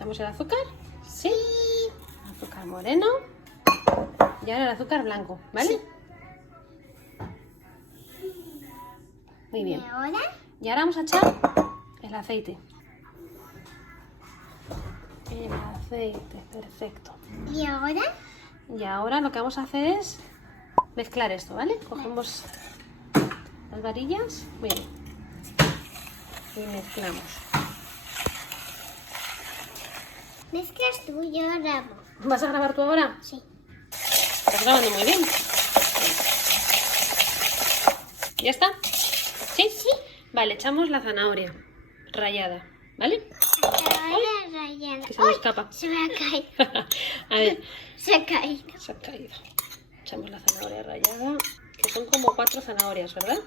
¿Echamos el azúcar? Sí. Azúcar moreno. Y ahora el azúcar blanco, ¿vale? Sí. Muy bien. ¿Y ahora? Y ahora vamos a echar el aceite. El aceite, perfecto. ¿Y ahora? Y ahora lo que vamos a hacer es mezclar esto, ¿vale? Cogemos las varillas, muy bien. Y mezclamos. Mezclas tú y yo grabo. ¿Vas a grabar tú ahora? Sí. Estás grabando muy bien. ¿Ya está? ¿Sí? Sí. Vale, echamos la zanahoria rallada, ¿vale? Ahora rayada. Que se me escapa. Se me ha caído. A ver, Se ha caído. se ha caído. Echamos la zanahoria rallada, que son como 4 zanahorias, ¿verdad?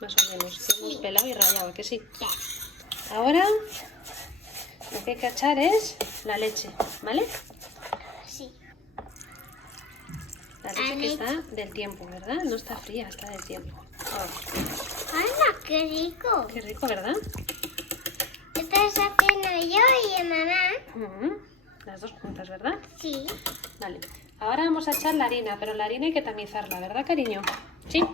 Más o menos, que hemos pelado y rallado, ¿a que sí? Ya. Ahora lo que hay que echar es la leche, ¿vale? Sí. La leche que está del tiempo, ¿verdad? No está fría, está del tiempo. Ahora. ¡Hala, qué rico! Qué rico, ¿verdad? Estás haciendo yo y mamá. Las dos juntas, ¿verdad? Sí. Vale. Ahora vamos a echar la harina, pero la harina hay que tamizarla, ¿verdad, cariño? Sí.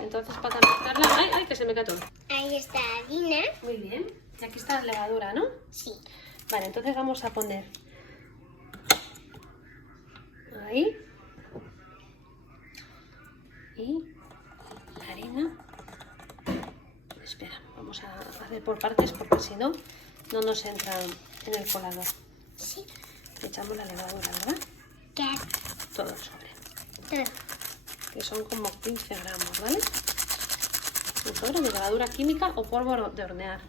Entonces para tamizarla... ¡Ay, ay, que se me cae todo! Ahí está la harina. Muy bien. Y aquí está la levadura, ¿no? Sí. Vale, entonces vamos a poner... Ahí. Y la harina. Espera, vamos a hacer por partes porque si no, no nos entra en el colador. Sí. Echamos la levadura, ¿verdad? ¿Qué? Todo el sobre. Todo. Que son como 15 gramos, ¿vale? Un sobre de levadura química o polvo de hornear.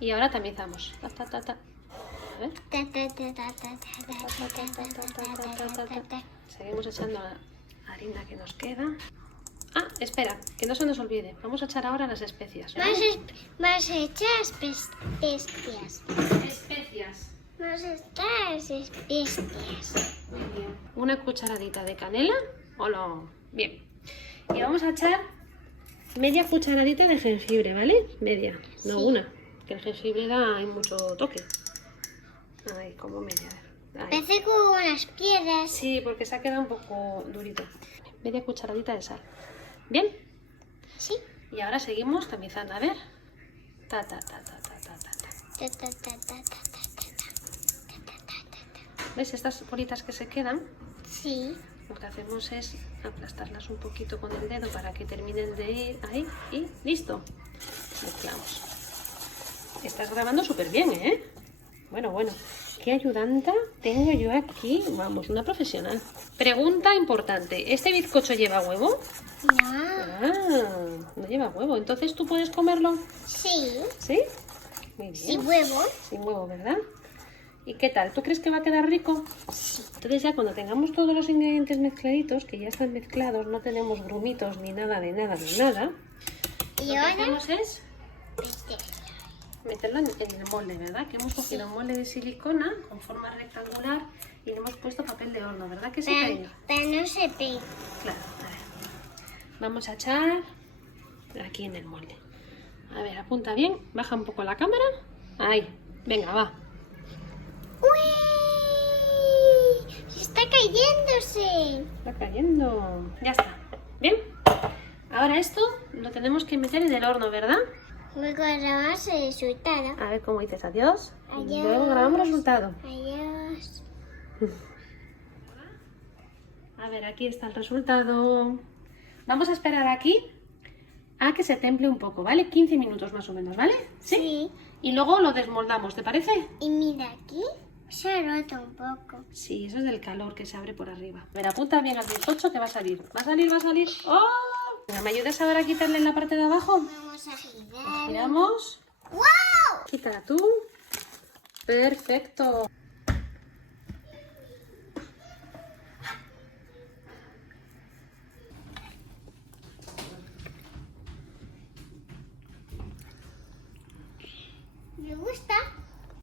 Y ahora tamizamos. Ta, ta, ta, ta. A ver. Ta, ta, ta, ta, ta, ta, ta, ta, ta, ta, ta. Seguimos echando la harina que nos queda. Ah, espera, que no se nos olvide. Vamos a echar ahora las especias. Más hechas especias. Especias. Más estas especias. Muy bien. Una cucharadita de canela. Hola. Bien. Y vamos a echar media cucharadita de jengibre, ¿vale? Media, no Sí. una. Que el jengibre da mucho toque. Ay, como media. Ahí. Parece como unas piedras. Sí, porque se ha quedado un poco durito. Media cucharadita de sal. Bien. Sí. Y ahora seguimos tamizando. A ver. Ta, ta, ta, ta, ta, ta, ta. Ta, ta, ta, ta, ta, ta, ta. ¿Ves estas bolitas que se quedan? Sí. Lo que hacemos es aplastarlas un poquito con el dedo para que terminen de ir ahí y listo. Mezclamos. Estás grabando súper bien, ¿eh? Bueno, bueno. ¿Qué ayudanta tengo yo aquí? Vamos, una profesional. Pregunta importante. ¿Este bizcocho lleva huevo? No. Ah, no lleva huevo. Entonces tú puedes comerlo. Sí. ¿Sí? Muy bien. Sin huevo. Sin huevo, ¿verdad? ¿Y qué tal? ¿Tú crees que va a quedar rico? Sí. Entonces ya cuando tengamos todos los ingredientes mezcladitos, que ya están mezclados, no tenemos grumitos ni nada de nada de nada, Y lo que ahora. hacemos es Este. meterlo en el molde, ¿verdad? Que hemos cogido un molde de silicona con forma rectangular y le hemos puesto papel de horno, ¿verdad que sí, cariño? Para no se pegue. Claro, a ver. Vamos a echar aquí en el molde. A ver, apunta bien, baja un poco la cámara. Ahí, venga, va. ¡Uy! ¡Está cayéndose! Está cayendo. Ya está. ¿Bien? Ahora esto lo tenemos que meter en el horno, ¿verdad? Luego grabamos el resultado. A ver cómo dices adiós. Y Adiós. luego grabamos el resultado. Adiós. A ver, aquí está el resultado. Vamos a esperar aquí a que se temple un poco, ¿vale? 15 minutos más o menos, ¿vale? Sí. Y luego lo desmoldamos, ¿te parece? Y mira aquí. Se ha roto un poco. Sí, eso es del calor que se abre por arriba. A ver, apunta bien al bizcocho que va a salir. ¿Va a salir? ¿Va a salir? ¡Oh! Venga, ¿me ayudas ahora a quitarle en la parte de abajo? Vamos a girar. Giramos. ¡Wow! Quítala tú. Perfecto.